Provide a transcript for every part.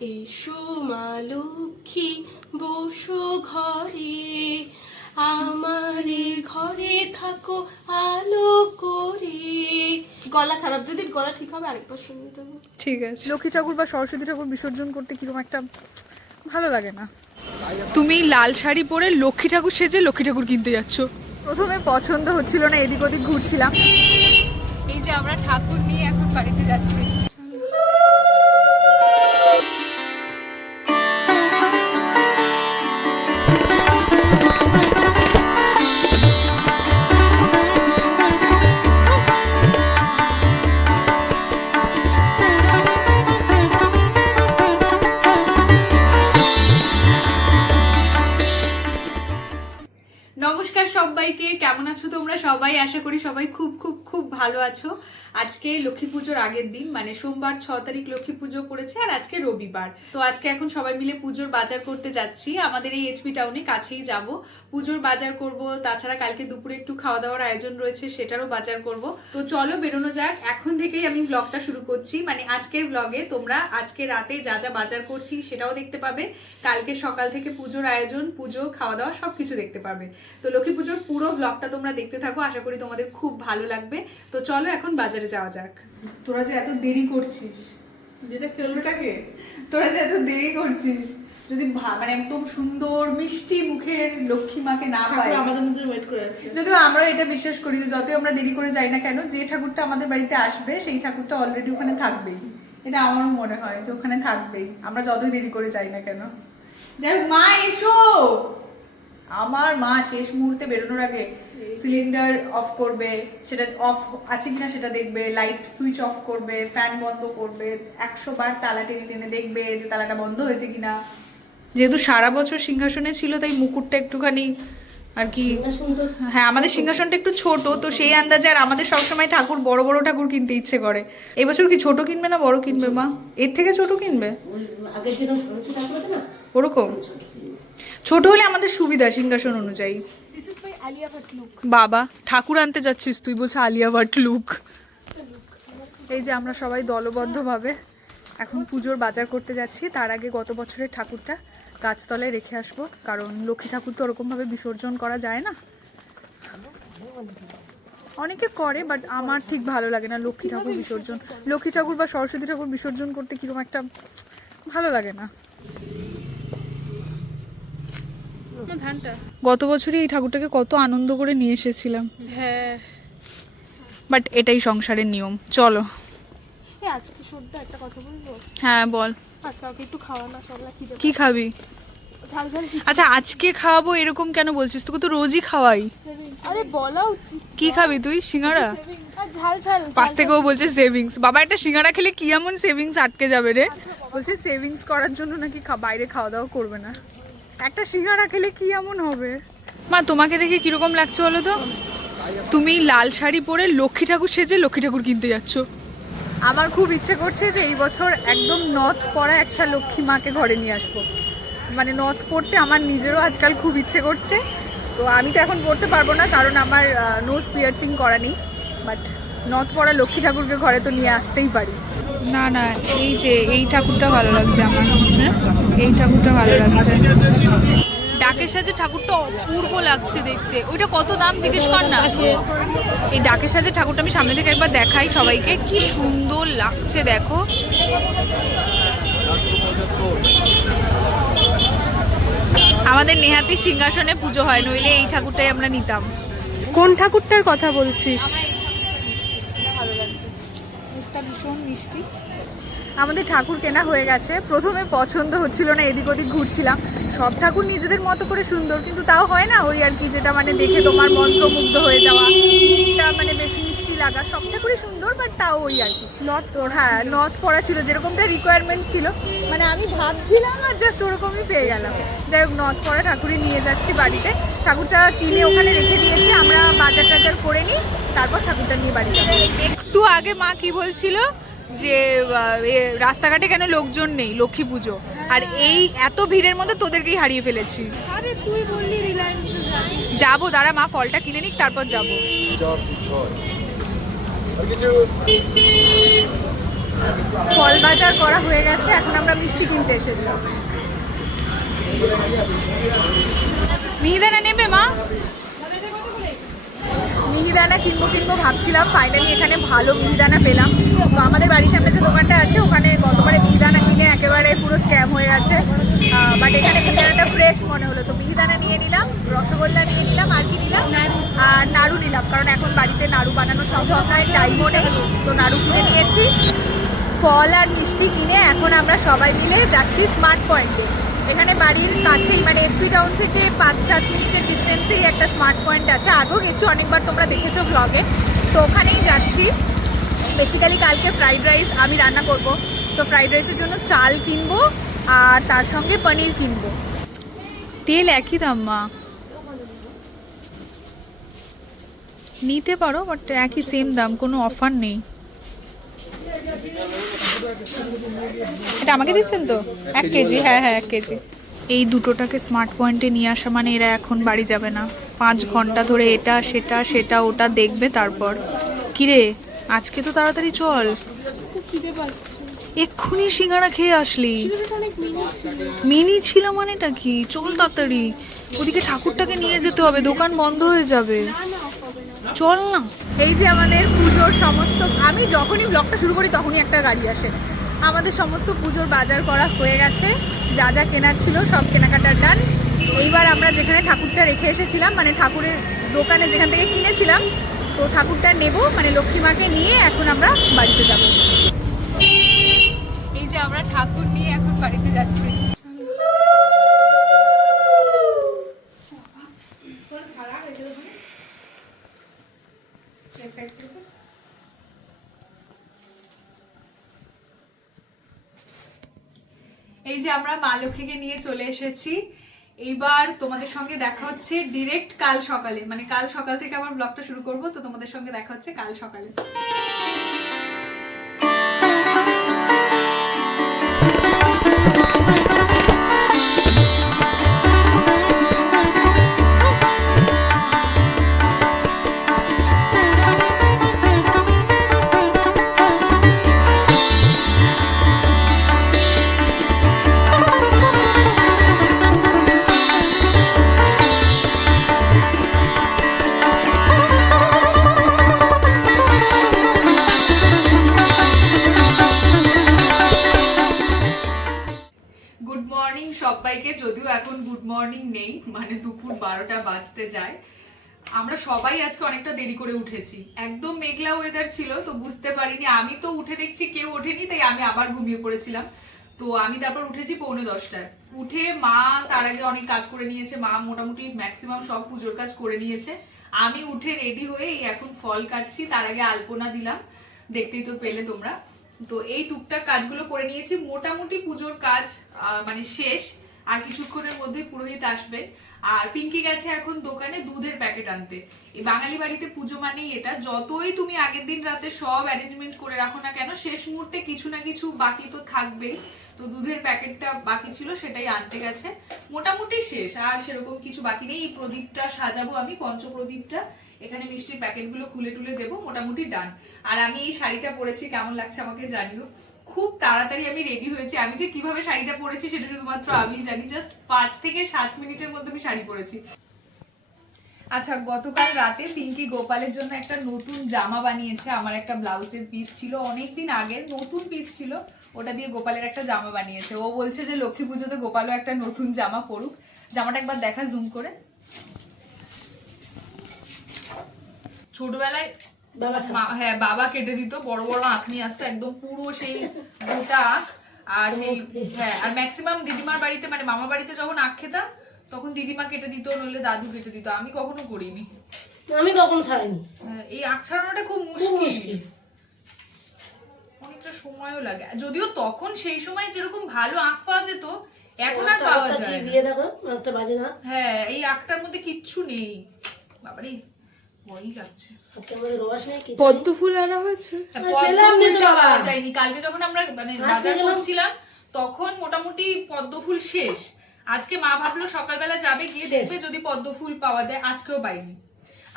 এসো মা লক্ষ্মী বসো ঘরে। আমারে ঘরে থাকো আলো করে। গলা খারাপ যদি গলা ঠিক হবে আরেকবার শুনিয়ে দেবো। ঠিক আছে। লক্ষ্মী ঠাকুর বা সরস্বতী ঠাকুর বিসর্জন করতে কীরকম একটা ভালো লাগে না। তুমি লাল শাড়ি পরে লক্ষ্মী ঠাকুর সেজে লক্ষ্মী ঠাকুর কিনতে যাচ্ছ। প্রথমে পছন্দ হচ্ছিল না এদিক ওদিক ঘুরছিলাম। এই যে আমরা ঠাকুর নিয়ে এখন বাড়িতে যাচ্ছি। আশা করি সবাই খুব খুব খুব ভালো আছো। আজকে লক্ষ্মী পুজোর আগের দিন মানে সোমবার ছ তারিখ লক্ষ্মী পুজো পড়েছে আর আজকে রবিবার। তো আজকে এখন সবাই মিলে পুজোর বাজার করতে যাচ্ছি। আমাদের এই এইচপি টাউনে কাছেই যাব। পুজোর বাজার করব, তাছাড়া কালকে দুপুরে একটু খাওয়া দাওয়ার আয়োজন রয়েছে, সেটারও বাজার করব। তো চলো বেরোনো যাক। এখন থেকেই আমি ব্লগটা শুরু করছি। মানে আজকের ব্লগে তোমরা আজকে রাতে যা যা বাজার করছি সেটাও দেখতে পাবে। কালকে সকাল থেকে পুজোর আয়োজন, পুজো, খাওয়া দাওয়া সবকিছু দেখতে পাবে। তো লক্ষ্মী পুজোর পুরো ব্লগটা তোমরা দেখতে থাকো। আশা করি তোমাদের খুব ভালো লাগবে। তো চলো এখন বাজারে যাওয়া যাক। তোরা যে এত দেরি করছিস। যেটা ফেলবেটাকে তোরা যে এত দেরি করছিস। যদি মানে একদম সুন্দর মিষ্টি মুখের লক্ষ্মী মাকে না পাই আমাদের মধ্যে ওয়েট করে আছে। যদিও আমরা এটা বিশ্বাস করি যে যতই আমরা দেরি করে যাই না কেন যে ঠাকুরটা আমাদের বাড়িতে আসবে সেই ঠাকুরটা অলরেডি ওখানে থাকবেই। এটা আমারও মনে হয় যে ওখানে থাকবেই। আমরা যতই দেরি করে যাই না কেন। যাই হোক মা এসো! আমার মা শেষ মুহূর্তে বেরোনোর আগে সিলিন্ডার অফ করবে সেটা অফ আছে কিনা সেটা দেখবে লাইট সুইচ অফ করবে ফ্যান বন্ধ করবে একশো বার তালা টেনে টেনে দেখবে যে তালাটা বন্ধ হয়েছে কিনা। যেহেতু সারা বছর সিংহাসনে ছিল তাই মুকুটটা একটুখানি আর কি হ্যাঁ আমাদের সিংহাসনটা একটু ছোট তো সেই আন্দাজে আর আমাদের সবসময় ঠাকুর বড় বড় ঠাকুর কিনতে ইচ্ছে করে। এবছর কি ছোট কিনবে না বড় কিনবে মা? এর থেকে ছোট কিনবে? ওরকম? ছোট হলে আমাদের সুবিধা সিংহাসন অনুযায়ী। বাবা ঠাকুর আনতে যাচ্ছিস তুই বলছে আলিয়া ভাট লুক এই যে আমরা সবাই দলবদ্ধভাবে এখন পুজোর বাজার করতে যাচ্ছি। তার আগে গত বছরের ঠাকুরটা গাছতলায় রেখে আসব কারণ লক্ষ্মী ঠাকুর তো ওরকমভাবে বিসর্জন করা যায় না। অনেকে করে বাট আমার ঠিক ভালো লাগে না লক্ষ্মী ঠাকুর বিসর্জন। লক্ষ্মী ঠাকুর বা সরস্বতী ঠাকুর বিসর্জন করতে কীরকম একটা ভালো লাগে না। গত বছরই এই ঠাকুরটাকে কত আনন্দ করে নিয়ে এসেছিলাম। হ্যাঁ। বাট এটাই সংসারের নিয়ম। চলো। আজকে সদ্য একটা কথা বলব হ্যাঁ বল। আজকে একটু খাওয়া না সবলা কি খাবি? আচ্ছা আজকে খাওয়াবো এরকম কেন বলছিস? তোকে তো রোজই খাওয়াই। আরে বলা উচিত। কি খাবি তুই? সিঙ্গারা? পাশ থেকেও বলছে সেভিংস বাবা একটা সিঙ্গারা খেলে কি এমন সেভিংস আটকে যাবে রে? বলছে সেভিংস করার জন্য নাকি বাইরে খাওয়া দাওয়া করবে না। একটা সিঙ্গারা খেলে কি এমন হবে? মা তোমাকে দেখে কীরকম লাগছে বলো তো? তুমি লাল শাড়ি পরে লক্ষ্মী ঠাকুর সেজে লক্ষ্মী ঠাকুর কিনতে যাচ্ছ। আমার খুব ইচ্ছে করছে যে এই বছর একদম নথ পরা একটা লক্ষ্মী মাকে ঘরে নিয়ে আসব। মানে নথ পরতে আমার নিজেরও আজকাল খুব ইচ্ছে করছে। তো আমি তো এখন পড়তে পারব না কারণ আমার নোজ পিয়ার্সিং করা নেই। বাট নথ পরা লক্ষ্মী ঠাকুরকে ঘরে তো নিয়ে আসতেই পারি। না না এই যে এই ঠাকুরটা ভালো লাগছে আমার। এই ঠাকুরটা ভালো লাগছে। ডাকের সাজে ঠাকুরটা অপূর্ব লাগছে দেখতে। ওইটা কত দাম জিজ্ঞেস কর না। এই ডাকের সাজে ঠাকুরটা আমি সামনে থেকে একবার দেখাই সবাইকে। কি সুন্দর লাগছে দেখো। আমাদের নেহাতি সিংহাসনে পুজো হয় নইলে এই ঠাকুরটাই আমরা নিতাম। কোন ঠাকুরটার কথা বলছিস ভালো লাগছে মুখটা ভীষণ মিষ্টি। আমাদের ঠাকুর কেনা হয়ে গেছে। প্রথমে পছন্দ হচ্ছিল না এদিক ওদিক ঘুরছিলাম। সব ঠাকুর নিজেদের মতো করে সুন্দর কিন্তু তাও হয় না ওই আর কি যেটা মানে দেখে তোমার মন্ত্রমুগ্ধ হয়ে যাওয়া। মুখটা মানে বেশ মিষ্টি লাগা। সব ঠাকুরই সুন্দর বাট তাও ওই আর কি। নথ হ্যাঁ নথ পড়া ছিল। যেরকমটা রিকোয়ারমেন্ট ছিল। মানে আমি ভাবছিলাম আর জাস্ট ওরকমই পেয়ে গেলাম। যাই হোক নথ পরা ঠাকুরই নিয়ে যাচ্ছি বাড়িতে। ঠাকুরটা কিনে ওখানে রেখে দিয়েছি। আমরা বাজার টাজার করে নিই তারপর ঠাকুরটা নিয়ে বাড়ি যাব। একটু আগে মা কি বলছিল? যে রাস্তাঘাটে কেন লোকজন নেই? লক্ষ্মী পুজো। আর এই এত ভিড়ের মধ্যে তোদেরকেই হারিয়ে ফেলেছি। আরে তুই বললি রিলায়েন্সে যাব দাঁড়া মা ফলটা কিনে নিক তারপর যাব। ফল বাজার করা হয়ে গেছে এখন আমরা মিষ্টি কিনতে এসেছি। মিহিদানা নেবে মা? মিহিদানা কিনবো কিনবো ভাবছিলাম ফাইনালি এখানে ভালো মিহিদানা পেলাম। তো আমাদের বাড়ির সামনে যে দোকানটা আছে ওখানে গতবারে মিহিদানা কিনে একেবারে পুরো স্ক্যাম হয়ে গেছে। বাট এখানে মিহিদানাটা ফ্রেশ মনে হলো। তো মিহিদানা নিয়ে নিলাম রসগোল্লা নিয়ে নিলাম আর কি নিলাম? আর নাড়ু নিলাম কারণ এখন বাড়িতে নাড়ু বানানো সম্ভব নয় টাইমও নেই। তো নাড়ু কিনে নিয়েছি। ফল আর মিষ্টি কিনে এখন আমরা সবাই মিলে যাচ্ছি স্মার্ট পয়েন্টে এখানে বাড়ির কাছেই মানে এসপি টাউন থেকে পাঁচ সাত মিনিটের ডিস্টেন্সেই একটা স্মার্ট পয়েন্ট আছে। আগেও গেছি, অনেকবার তোমরা দেখেছ ব্লগে তো ওখানেই যাচ্ছি। বেসিক্যালি কালকে ফ্রাইড রাইস আমি রান্না করব। তো ফ্রাইড রাইসের জন্য চাল কিনবো আর তার সঙ্গে পনির কিনবো। তেল একই দাম, মা। নিতে পারো বাট একই সেম দাম, কোনো অফার নেই। এটা আমাকে দিচ্ছেন তো? এক কেজি হ্যাঁ হ্যাঁ এক কেজি। এই দুটোটাকে স্মার্ট পয়েন্টে নিয়ে আসা মানে এরা এখন বাড়ি যাবে না। পাঁচ ঘণ্টা ধরে এটা, সেটা সেটা, ওটা দেখবে তারপর। কিরে, আজকে তো তাড়াতাড়ি চল। এক্ষুনি সিঙ্গারা খেয়ে আসলি। মিনি ছিল মিনি মানেটা কি? চল তাড়াতাড়ি। ওদিকে ঠাকুরটাকে নিয়ে যেতে হবে, দোকান বন্ধ হয়ে যাবে। চল না। এই যে আমাদের পুজোর সমস্ত আমি যখনই ব্লগটা শুরু করি, তখনই একটা গাড়ি আসে। আমাদের সমস্ত পুজোর বাজার করা হয়ে গেছে। যা যা কেনার ছিল সব কেনাকাটার ডান। এইবার আমরা যেখানে ঠাকুরটা রেখে এসেছিলাম মানে ঠাকুরের দোকানে যেখান থেকে কিনেছিলাম, তো ঠাকুরটা নেব মানে লক্ষ্মী মাকে নিয়ে এখন আমরা বাড়িতে যাব। এই যে আমরা ঠাকুর নিয়ে এখন বাড়িতে যাচ্ছি। এই যে আমরা মা লক্ষ্মীকে নিয়ে চলে এসেছি। এইবার তোমাদের সঙ্গে দেখা হচ্ছে ডিরেক্ট কাল সকালে। মানে কাল সকাল থেকে আবার ব্লগটা শুরু করব, তো তোমাদের সঙ্গে দেখা হচ্ছে কাল সকালে। বারোটা বাজতে যায়। আমরা সবাই আজকে অনেকটা দেরি করে উঠেছি। একদম মেঘলা ওয়েদার ছিল, তো বুঝতে পারিনি। আমি তো উঠে দেখছি কেউ ওঠেনি, তাই আমি আবার ঘুমিয়ে পড়েছিলাম। তো আমি তারপর উঠেছি পৌনে দশটায়। উঠে মা তার আগে অনেক কাজ করে নিয়েছে। মা মোটামুটি ম্যাক্সিমাম সব পুজোর কাজ করে নিয়েছে। আমি উঠে রেডি হয়ে এখন ফল কাটছি। তার আগে আলপনা দিলাম। দেখতেই তো পেলে তোমরা। তো এই টুকটাক কাজগুলো করে নিয়েছি। মোটামুটি পুজোর কাজ মানে শেষ। আর কিছুক্ষণের মধ্যে পুরোহিত আসবে। আর পিঙ্কি গেছে এখন দোকানে দুধের প্যাকেট আনতে। এই বাঙালি বাড়িতে পুজো মানেই এটা। যতই তুমি আগের দিন রাতে সব অ্যারেঞ্জমেন্ট করে রাখো না কেন, শেষ মুহূর্তে কিছু না কিছু বাকি তো থাকবেই। তো দুধের প্যাকেটটা বাকি ছিল, সেটাই আনতে গেছে। মোটামুটি শেষ, আর সেরকম কিছু বাকি নেই। এই প্রদীপটা সাজাবো আমি, পঞ্চপ্রদীপটা। এখানে মিষ্টির প্যাকেটগুলো খুলে টুলে দেবো, মোটামুটি ডান আর আমি এই শাড়িটা পরেছি, কেমন লাগছে আমাকে জানিও। খুব তাড়াতাড়ি আমি রেডি হয়েছি। আমি যে কীভাবে শাড়িটা পরেছি সেটা শুধুমাত্র আমি জানি। জাস্ট পাঁচ থেকে সাত মিনিটের মধ্যে আমি শাড়ি পরেছি। আচ্ছা গতকাল রাতে পিঙ্কি গোপালের জন্য একটা নতুন জামা বানিয়েছে। আমার একটা ব্লাউজের পিস ছিল। অনেক দিন আগের নতুন পিস ছিল। ওটা দিয়ে গোপালের একটা জামা বানিয়েছে। ও বলছে যে লক্ষ্মী পুজোতে গোপালও একটা নতুন জামা পরুক। জামাটা একবার দেখা জুম করে। ছোটবেলায় হ্যাঁ বাবা কেটে দিত বড় বড় আঁখ নিয়ে আসতো একদম পুরো সেই গোটা। আঁখ আর সেই হ্যাঁ আর ম্যাক্সিমাম দিদিমার বাড়িতে মানে মামা বাড়িতে যখন আখ খেতাম তখন দিদিমা কেটে দিত নইলে দাদু কেটে দিত আমি কখনো করিনি। আমি কখনো ছাড়িনি হ্যাঁ, এই আখ ছাড়ানোটা খুব মুশকিল। অনেকটা সময়ও লাগে। যদিও তখন সেই সময় যেরকম ভালো আখ পাওয়া যেত এখন আর পাওয়া যায় হ্যাঁ এই আখটার মধ্যে কিচ্ছু নেই। বাবারে ভয়ই লাগছে পদ্ম ফুল আনা হয়েছে। হ্যাঁ, যায়নি কালকে যখন আমরা মানে বাজার করছিলাম তখন মোটামুটি পদ্ম ফুল শেষ। আজকে মা ভাবলো সকালবেলা যাবে গিয়ে দেখবে যদি পদ্ম ফুল পাওয়া যায় আজকেও পাইনি।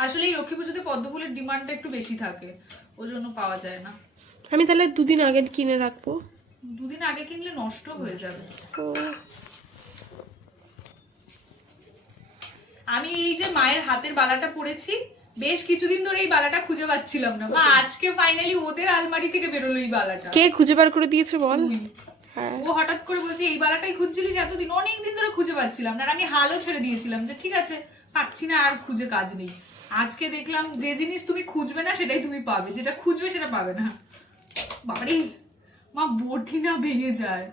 আসলে এই লক্ষ্মী পুজোতে পদ্ম ফুলের ডিমান্ডটা একটু বেশি থাকে ওই জন্য পাওয়া যায় না। আমি তাহলে দুদিন আগে কিনে রাখব। দুদিন আগে কিনলে নষ্ট হয়ে যাবে। আমি এই যে মায়ের হাতের বালাটা পরেছি বেশ কিছুদিন ধরে এই বালাটা খুঁজে পাচ্ছিলাম না। মা আজকে ফাইনালি ওদের আলমারি থেকে বেরোলো এই বালাটা। কে খুঁজে বার করে দিয়েছে বল? হ্যাঁ। ও হঠাৎ করে বলছে এই বালাটাই খুঁজছিলিস এতদিন? অনেক দিন ধরে খুঁজে পাচ্ছিলাম না। আর আমি হালও ছেড়ে দিয়েছিলাম যে ঠিক আছে পাচ্ছি না আর খুঁজে কাজ নেই। আজকে দেখলাম যে জিনিস তুমি খুঁজবে না সেটাই তুমি পাবে। যেটা খুঁজবে সেটা পাবে না। বাবারে মা বটি না ভেঙে যায়।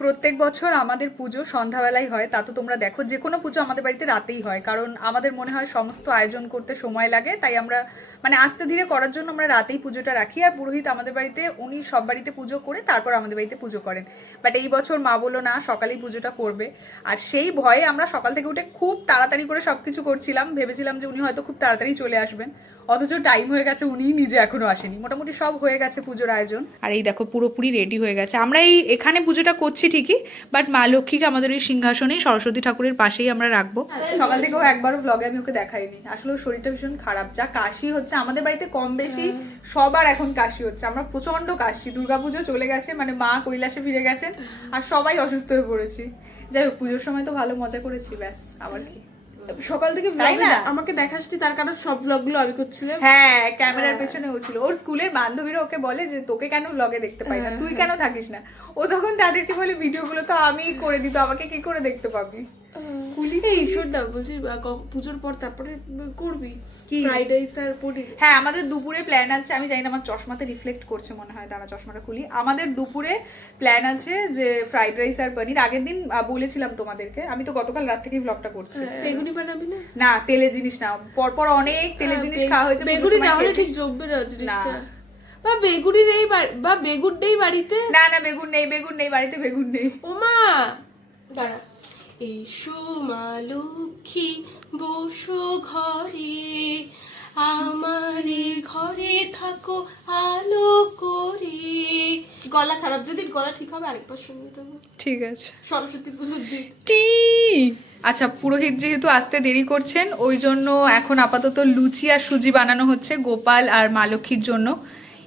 প্রত্যেক বছর আমাদের পুজো সন্ধ্যাবেলায় হয়। তা তো তোমরা দেখো যে কোনো পুজো আমাদের বাড়িতে রাতেই হয়। কারণ আমাদের মনে হয় সমস্ত আয়োজন করতে সময় লাগে, তাই আমরা মানে আস্তে ধীরে করার জন্য আমরা রাতেই পুজোটা রাখি। আর পুরোহিত আমাদের বাড়িতে, উনি সব বাড়িতে পুজো করে তারপর আমাদের বাড়িতে পুজো করেন। বাট এই বছর মা বলো না, সকালেই পুজোটা করবে। আর সেই ভয়ে আমরা সকাল থেকে উঠে খুব তাড়াতাড়ি করে সব কিছু করছিলাম। ভেবেছিলাম যে উনি হয়তো খুব তাড়াতাড়ি চলে আসবেন। অথচ টাইম হয়ে গেছে উনিই নিজে এখনও আসেনি। মোটামুটি সব হয়ে গেছে পুজোর আয়োজন। আর এই দেখো পুরোপুরি রেডি হয়ে গেছে। আমরা এই এখানে পুজোটা করছি ঠিকই বাট মা লক্ষ্মীকে আমাদের ওই সিংহাসনে সরস্বতী ঠাকুরের পাশেই আমরা রাখব। সকাল থেকেও একবারও ব্লগে আমি ওকে দেখাইনি। আসলে শরীরটা ভীষণ খারাপ। যা কাশি হচ্ছে আমাদের বাড়িতে কম বেশি সবার এখন কাশি হচ্ছে। আমরা প্রচণ্ড কাশি। দুর্গাপুজো চলে গেছে মানে মা কৈলাসে ফিরে গেছেন আর সবাই অসুস্থ হয়ে পড়েছি। যাই হোক পুজোর সময় তো ভালো মজা করেছি ব্যাস আবার কি। সকাল থেকে? আমাকে দেখাচ্ছি তার কারণ সব ব্লগগুলো আমি করছিলাম। হ্যাঁ ক্যামেরার পেছনে ও ছিল। ওর স্কুলের বান্ধবীরা ওকে বলে যে তোকে কেন ব্লগে দেখতে পাই না? তুই কেন থাকিস না? ও তখন তাদেরকে বলে ভিডিওগুলো তো আমিই করে দিত আমাকে কি করে দেখতে পাবি? কুলি এই শোন না বলছি পুজোর পর তারপরে করবি? কি? ফ্রাইড রাইস আর পনির। হ্যাঁ আমাদের দুপুরে প্ল্যান আছে আমি জানি না আমার চশমাতে রিফ্লেক্ট করছে মনে হয় দাঁড়া চশমাটা খুলি। আমাদের দুপুরে প্ল্যান আছে যে ফ্রাইড রাইস আর পনির। আগের দিন বলেছিলাম তোমাদেরকে আমি তো গতকাল রাত থেকেই ব্লগটা করছি। বেগুনি বানাবি না? না তেলের জিনিস না পরপর অনেক তেলের জিনিস খাওয়া হয়েছে বেগুনি না হলে খেয়েছি। ঠিক জমবে না জিনিসটা। বা বেগুনির এই বা বেগুন নেই বাড়িতে? না না বেগুন নেই বেগুন নেই বাড়িতে বেগুন নেই। ওমা! দাঁড়া। এসো মা লক্ষ্মী বসো ঘরে। আমারে ঘরে থাকো আলো করে। গলা খারাপ যদি গলা ঠিক হবে আরেকবার শুনিয়ে দেবো। ঠিক আছে। সরস্বতী পুজোর দিন। টি! আচ্ছা পুরোহিত যেহেতু আসতে দেরি করছেন ওই জন্য এখন আপাতত লুচি আর সুজি বানানো হচ্ছে গোপাল আর মা লক্ষ্মীর জন্য।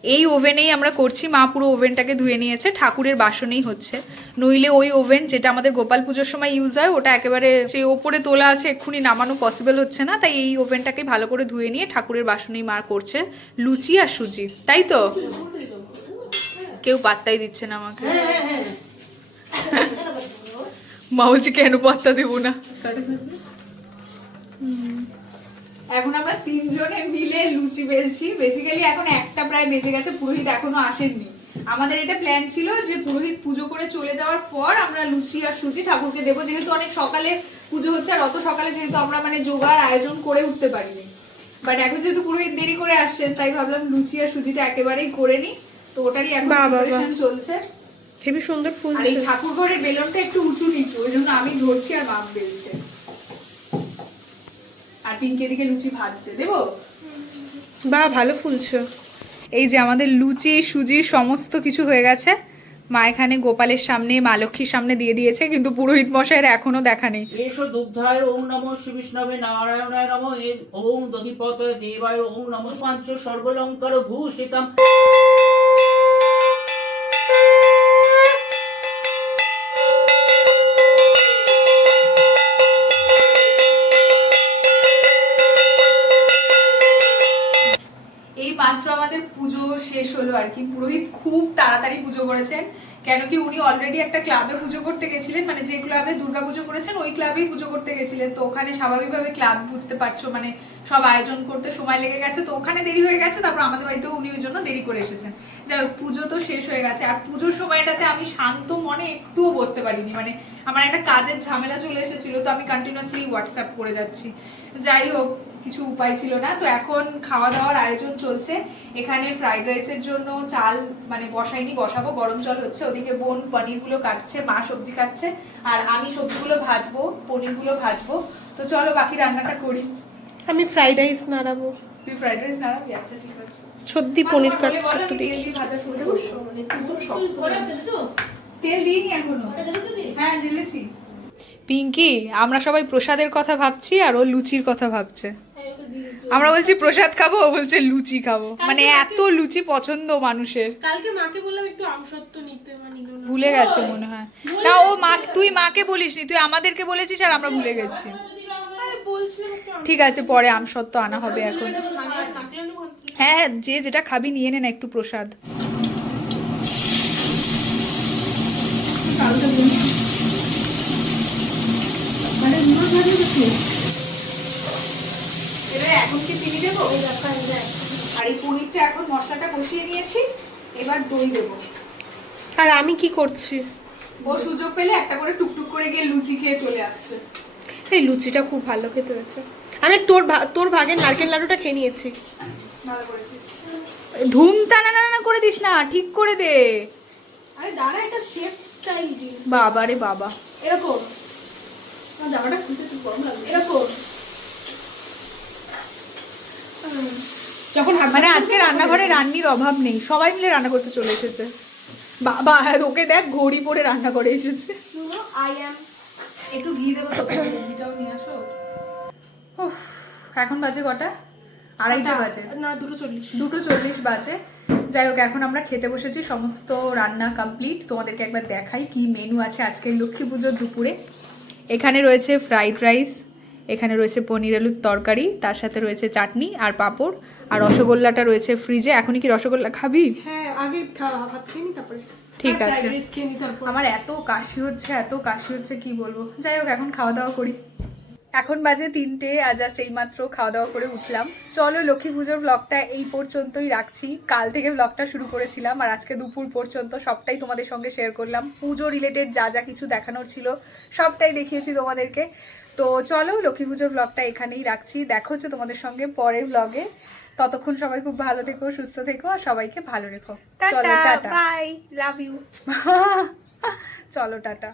এই ওভেনেই আমরা করছি মা পুরো ওভেনটাকে ধুয়ে নিয়েছে ঠাকুরের বাসনেই হচ্ছে। নইলে ওই ওভেন যেটা আমাদের গোপাল পুজোর সময় ইউজ হয় ওটা একেবারে সেই ওপরে তোলা আছে এক্ষুনি নামানো পসিবল হচ্ছে না তাই এই ওভেনটাকে ভালো করে ধুয়ে নিয়ে ঠাকুরের বাসনেই মা করছে লুচি আর সুজি তাই তো? কেউ পাত্তাই দিচ্ছে না আমাকে। মা বলছে কেন পাত্তা দেবো না? এখন আমরা তিনজনে মিলে লুচি বেলছি। বেসিক্যালি এখন একটা প্রায় বেজে গেছে পুরোহিত এখনও আসেননি। আমাদের এটা প্ল্যান ছিল যে পুরোহিত পুজো করে চলে যাওয়ার পর আমরা লুচি আর সুজি ঠাকুরকে দেবো। যেহেতু অনেক সকালে পুজো হচ্ছে আর অত সকালে যেহেতু আমরা মানে যোগার আয়োজন করে উঠতে পারিনি। বাট এখন যেহেতু পুরোহিত দেরি করে আসছেন তাই ভাবলাম লুচি আর সুজিটা একেবারেই করে নি তো ওটারই এখন চলছে। হেবি সুন্দর ফুল আর এই ঠাকুর ঘরের বেলনটা একটু উঁচু নিচু ওই জন্য আমি ধরছি আর মাপ বেলছে। আর পিঙ্কি এদিকে লুচি ভাজছে দেবো? বা ভালো ফুলছো। এই যে আমাদের লুচি সুজি সমস্ত কিছু হয়ে গেছে। মা এখানে গোপালের সামনে মা লক্ষ্মীর সামনে দিয়ে দিয়েছে কিন্তু পুরোহিত মশাইয়ের এখনও দেখা নেই। এসো দুগ্ধায় ওম নমঃ শ্রী বিষ্ণবে নারায়ণায় নমঃ। এ ওম দধিপতয় দেবায় ওম নমঃ। পাঞ্চ সর্বলঙ্কার ভূষিতম। শেষ হলো আর কি। পুরোহিত খুব তাড়াতাড়ি পুজো করেছেন, কেন কি উনি অলরেডি একটা ক্লাবে পুজো করতে গেছিলেন মানে যে ক্লাবে দুর্গা পুজো করেছেন, ওই ক্লাবেই পুজো করতে গেছিলেন। তো ওখানে স্বাভাবিকভাবে ক্লাব বুঝতে পারছ মানে সব আয়োজন করতে সময় লেগে গেছে। তো ওখানে দেরি হয়ে গেছে, তারপর আমাদের বাড়িতেও উনি ওই জন্য দেরি করে এসেছেন। যাই হোক, পুজো তো শেষ হয়ে গেছে। আর পুজোর সময়টাতে আমি শান্ত মনে একটুও বসতে পারিনি মানে আমার একটা কাজের ঝামেলা চলে এসেছিল, তো আমি কন্টিনিউয়াসলি হোয়াটসঅ্যাপ করে যাচ্ছি। যাই হোক কিছু উপায় ছিল না। তো এখন খাওয়া দাওয়ার আয়োজন চলছে। এখানে ফ্রাইড রাইসের জন্য চাল মানে বসাইনি বসাবো গরম জল হচ্ছে। ওদিকে বোন পনিরগুলো কাটছে মা সবজি কাটছে। আর আমি সবজিগুলো ভাজবো পনিরগুলো ভাজবো। তো চলো বাকি রান্নাটা করি। আমি ফ্রাইড রাইস নাড়াবো। তুই ফ্রাইড রাইস নাড়াবি? আচ্ছা ঠিক আছে। সর্দি মা, পনির কাটছে একটু দেখি ভাজা শুরু তেল দিইনি এখনও। হ্যাঁ জেলেছি পিঙ্কি আমরা সবাই প্রসাদের কথা ভাবছি আর ও লুচির কথা ভাবছে। আমরা বলছি প্রসাদ খাব ও বলছে লুচি খাব। মানে এত লুচি পছন্দ মানুষের। কালকে মাকে বললাম একটু আমসত্ব নিতে ভুলে গেছে মনে হয়। না ও মা তুই মাকে বলিসনি তুই আমাদেরকে বলেছিস আর আমরা ভুলে গেছি। ঠিক আছে পরে আমসত্ত্ব আনা হবে এখন। হ্যাঁ হ্যাঁ যে যেটা খাবি নিয়ে নে না একটু প্রসাদ। এবারে এখন কি চিনি দেবো? আর এই পনিরটা এখন মশলাটা কষিয়ে নিয়েছি এবার দই দেবো। আর আমি কি করছি? ও সুযোগ পেলে একটা করে টুকটুক করে গিয়ে লুচি খেয়ে চলে আসছে। এই লুচিটা খুব ভালো খেতে হয়েছে। আমি তোর ভা- তোর ভাগের নারকেল লাডুটা খেয়ে নিয়েছি। ভালো করেছিস। ধুম টানা না করে দিস না ঠিক করে দে। আরে দাঁড়া এটা সেফ স্টাইল বাবা রে বাবা। এরকম। জামাটা খুলতে একটু গরম লাগবে। এরকম। যখন মানে আজকে রান্নাঘরে রান্নির অভাব নেই। সবাই মিলে রান্না করতে চলে এসেছে। বাবা ওকে দেখ ঘড়ি পরে রান্না করে এসেছে। I am. একটু ঘি দেবো তো ঘিটাও নিয়ে আসো। উফ, এখন বাজে কটা? আড়াইটা বাজে। না দুটো চল্লিশ। দুটো চল্লিশ বাজে। যাই হোক এখন আমরা খেতে বসেছি সমস্ত রান্না কমপ্লিট তোমাদেরকে একবার দেখাই কি মেনু আছে আজকে লক্ষ্মী পুজোর দুপুরে। এখানে রয়েছে ফ্রাইড রাইস এখানে রয়েছে পনির আলুর তরকারি তার সাথে রয়েছে চাটনি আর পাঁপড় আর রসগোল্লাটা রয়েছে ফ্রিজে এখনই কি রসগোল্লা খাবি? হ্যাঁ আগে তারপরে। ঠিক আছে। নি তারপর। আমার এত কাশি হচ্ছে এত কাশি হচ্ছে কি বলব? যাই হোক এখন খাওয়া দাওয়া করি। এখন বাজে তিনটে আর জাস্ট এইমাত্র খাওয়া দাওয়া করে উঠলাম। চলো লক্ষ্মী পুজোর ব্লগটা এই পর্যন্তই রাখছি। কাল থেকে ব্লগটা শুরু করেছিলাম আর আজকে দুপুর পর্যন্ত সবটাই তোমাদের সঙ্গে শেয়ার করলাম। পুজো রিলেটেড যা যা কিছু দেখানোর ছিল সবটাই দেখিয়েছি তোমাদেরকে। তো চলো লক্ষ্মী পুজোর ব্লগটা এখানেই রাখছি। দেখো হচ্ছে তোমাদের সঙ্গে পরের ব্লগে ততক্ষণ সবাই খুব ভালো থেকো সুস্থ থেকো আর সবাইকে ভালো রেখো। চলো টাটা। বাই লাভ ইউ চলো টাটা।